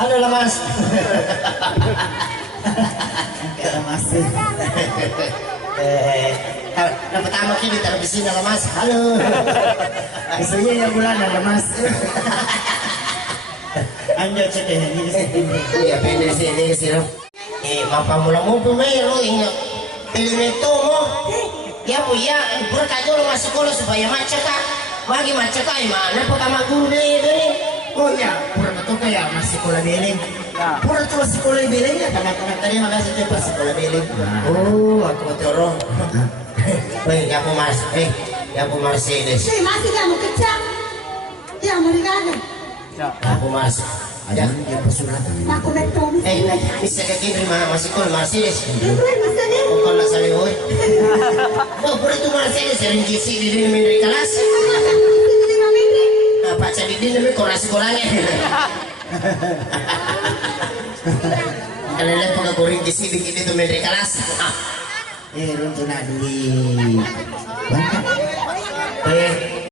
Halo lah mas. Kaya mas. Na pertama kini taruh di sini lah mas. Halo. Isunya yang bulan lah mas. Anjo cete ini di sini. Iya pendek sih ini sih. Mapa mula mo pumero ingat. Elemento mo. Ya puya, berkajo lo masuk sekolah supaya macaka. Bagi macaka mana pertama guru deh. Oh ya, pura betul kayak masih sekolah beling. Pura tuh sekolah beling ya, teman-teman tadi makasih cepat sekolah beling. Oh, aku betul. Weh, ya aku mas, ya aku masih deh. Masih kamu kecap, ya mau dikagak. Aku mas, ada dia pesulat. Aku betul. Bisa kayak gini masih sekolah masih deh. Masih Kau nak saling oi. Oh, pura tuh masih deh sering kisi di dalam kelas. Pak Cadidin namanya korasi-korangnya. Kalau lihat penggoring di sini begini tuh menteri kelas. Runtuh nak duit. Bangka